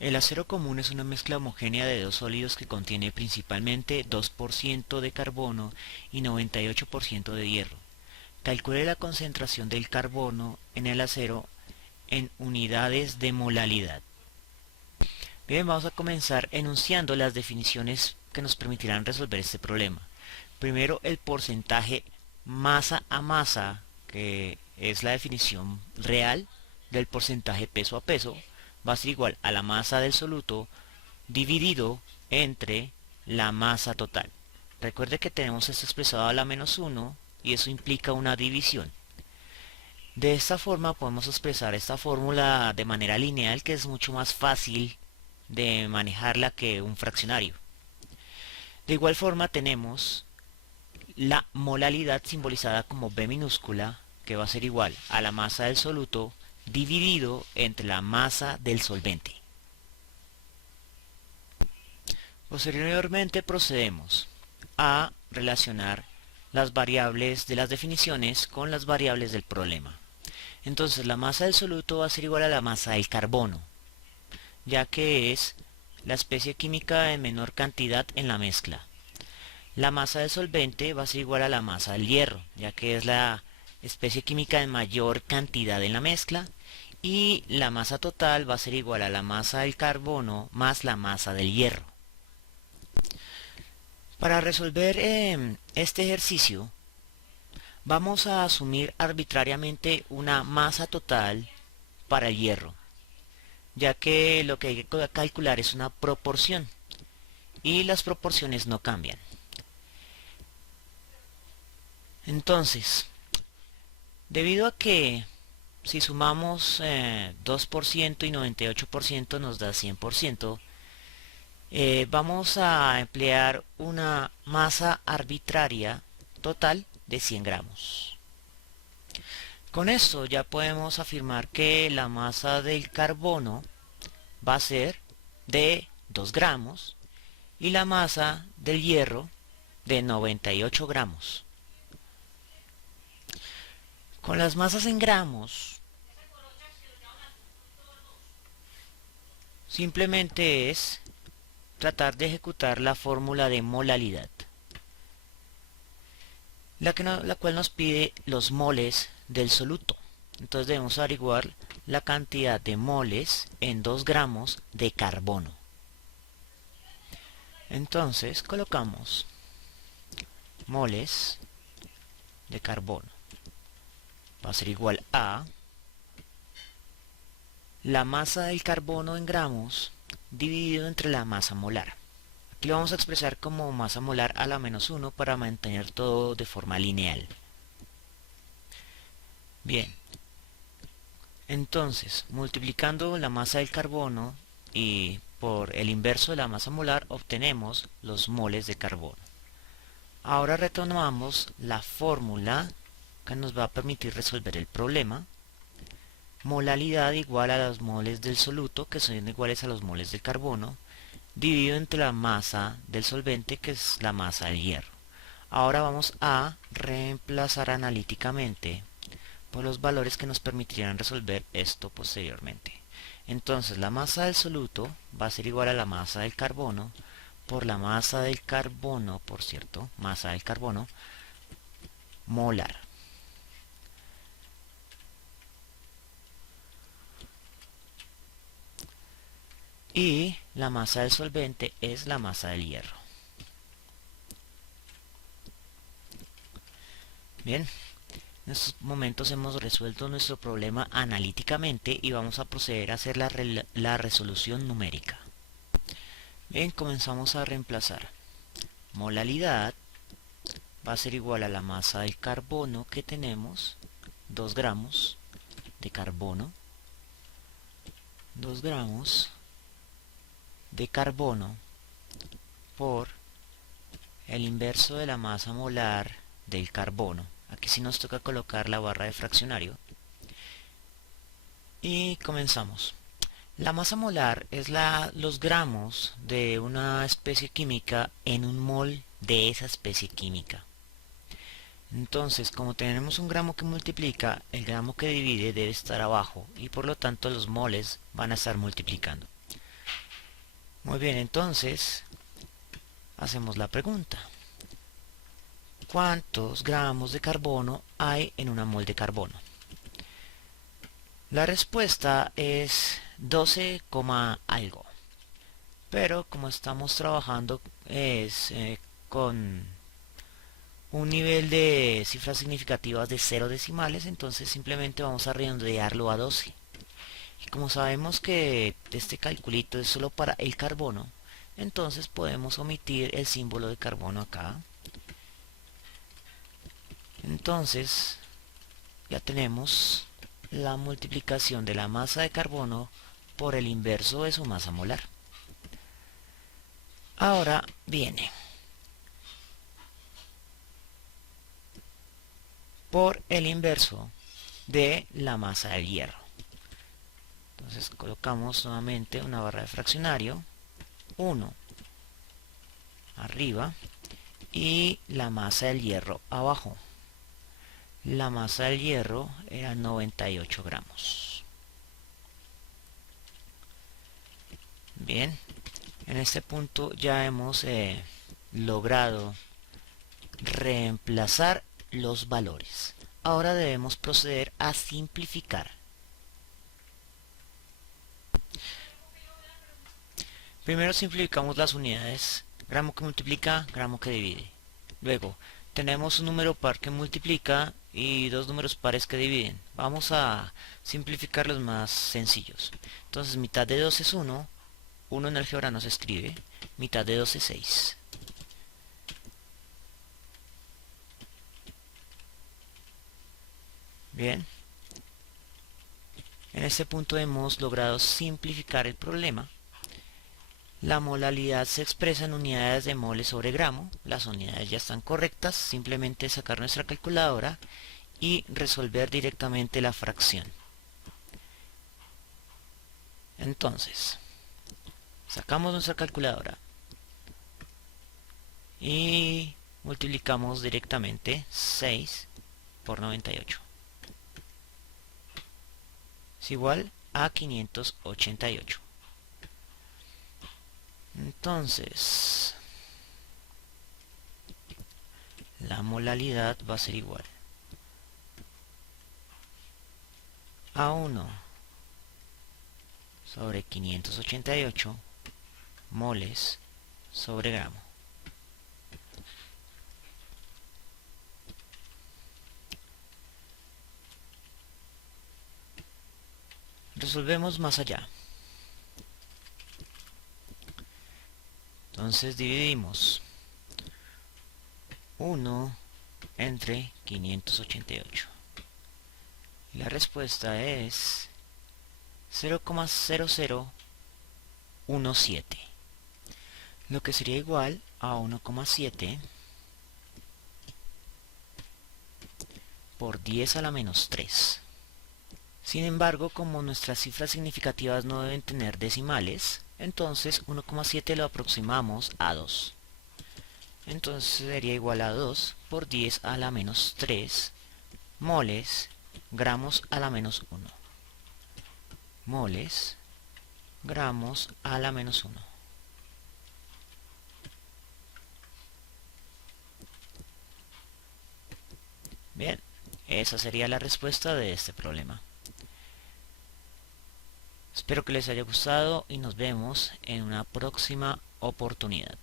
El acero común es una mezcla homogénea de dos sólidos que contiene principalmente 2% de carbono y 98% de hierro. Calcule la concentración del carbono en el acero en unidades de molalidad. Bien, vamos a comenzar enunciando las definiciones que nos permitirán resolver este problema. Primero, el porcentaje masa a masa, que es la definición real del porcentaje peso a peso, va a ser igual a la masa del soluto dividido entre la masa total. Recuerde que tenemos esto expresado a la menos 1 y eso implica una división. De esta forma podemos expresar esta fórmula de manera lineal, que es mucho más fácil de manejarla que un fraccionario. De igual forma tenemos la molalidad simbolizada como B minúscula, que va a ser igual a la masa del soluto dividido entre la masa del solvente. Posteriormente procedemos a relacionar las variables de las definiciones con las variables del problema. Entonces la masa del soluto va a ser igual a la masa del carbono, ya que es la especie química en menor cantidad en la mezcla. La masa del solvente va a ser igual a la masa del hierro, ya que es la especie química en mayor cantidad en la mezcla. Y la masa total va a ser igual a la masa del carbono más la masa del hierro. Para resolver este ejercicio, vamos a asumir arbitrariamente una masa total para el hierro, ya que lo que hay que calcular es una proporción y las proporciones no cambian. Entonces, debido a que si sumamos 2% y 98% nos da 100%, vamos a emplear una masa arbitraria total de 100 gramos. Con esto ya podemos afirmar que la masa del carbono va a ser de 2 gramos y la masa del hierro de 98 gramos. Con las masas en gramos, simplemente es tratar de ejecutar la fórmula de molalidad, la cual nos pide los moles del soluto. Entonces debemos averiguar la cantidad de moles en 2 gramos de carbono. Entonces colocamos moles de carbono. Va a ser igual a la masa del carbono en gramos dividido entre la masa molar. Aquí lo vamos a expresar como masa molar a la menos 1 para mantener todo de forma lineal. Bien, entonces multiplicando la masa del carbono y por el inverso de la masa molar obtenemos los moles de carbono. Ahora retomamos la fórmula que nos va a permitir resolver el problema. Molalidad igual a los moles del soluto, que son iguales a los moles del carbono, dividido entre la masa del solvente, que es la masa del hierro. Ahora vamos a reemplazar analíticamente por los valores que nos permitirán resolver esto posteriormente. Entonces la masa del soluto va a ser igual a la masa del carbono por la masa del carbono, masa del carbono molar. Y la masa del solvente es la masa del hierro. Bien, en estos momentos hemos resuelto nuestro problema analíticamente y vamos a proceder a hacer la resolución numérica. Bien, comenzamos a reemplazar. Molalidad va a ser igual a la masa del carbono que tenemos, 2 gramos de carbono, 2 gramos de carbono por el inverso de la masa molar del carbono. Aquí sí nos toca colocar la barra de fraccionario. Y comenzamos. La masa molar es los gramos de una especie química en un mol de esa especie química. Entonces, como tenemos un gramo que multiplica, el gramo que divide debe estar abajo y por lo tanto los moles van a estar multiplicando. Muy bien, entonces hacemos la pregunta. ¿Cuántos gramos de carbono hay en una mol de carbono? La respuesta es 12, algo. Pero como estamos trabajando con un nivel de cifras significativas de 0 decimales, entonces simplemente vamos a redondearlo a 12. Y como sabemos que este calculito es solo para el carbono, entonces podemos omitir el símbolo de carbono acá. Entonces ya tenemos la multiplicación de la masa de carbono por el inverso de su masa molar. Ahora viene por el inverso de la masa del hierro. Entonces colocamos nuevamente una barra de fraccionario, 1 arriba y la masa del hierro abajo. La masa del hierro era 98 gramos. Bien, en este punto ya hemos logrado reemplazar los valores. Ahora debemos proceder a simplificar. Primero simplificamos las unidades, gramo que multiplica, gramo que divide. Luego tenemos un número par que multiplica y dos números pares que dividen. Vamos a simplificar los más sencillos. Entonces mitad de 2 es 1, 1 en álgebra no se escribe, mitad de 2 es 6. Bien, en este punto hemos logrado simplificar el problema. La molalidad se expresa en unidades de moles sobre gramo. Las unidades ya están correctas, simplemente sacar nuestra calculadora y resolver directamente la fracción. Entonces, sacamos nuestra calculadora y multiplicamos directamente 6 por 98. Es igual a 588. Entonces, la molalidad va a ser igual a 1 sobre 588 moles sobre gramo. Resolvemos más allá. Entonces dividimos 1 entre 588. Y la respuesta es 0,0017, lo que sería igual a 1,7 por 10 a la menos 3. Sin embargo, como nuestras cifras significativas no deben tener decimales, entonces 1,7 lo aproximamos a 2. Entonces sería igual a 2 por 10 a la menos 3 moles gramos a la menos 1. Moles gramos a la menos 1. Bien, esa sería la respuesta de este problema. Espero que les haya gustado y nos vemos en una próxima oportunidad.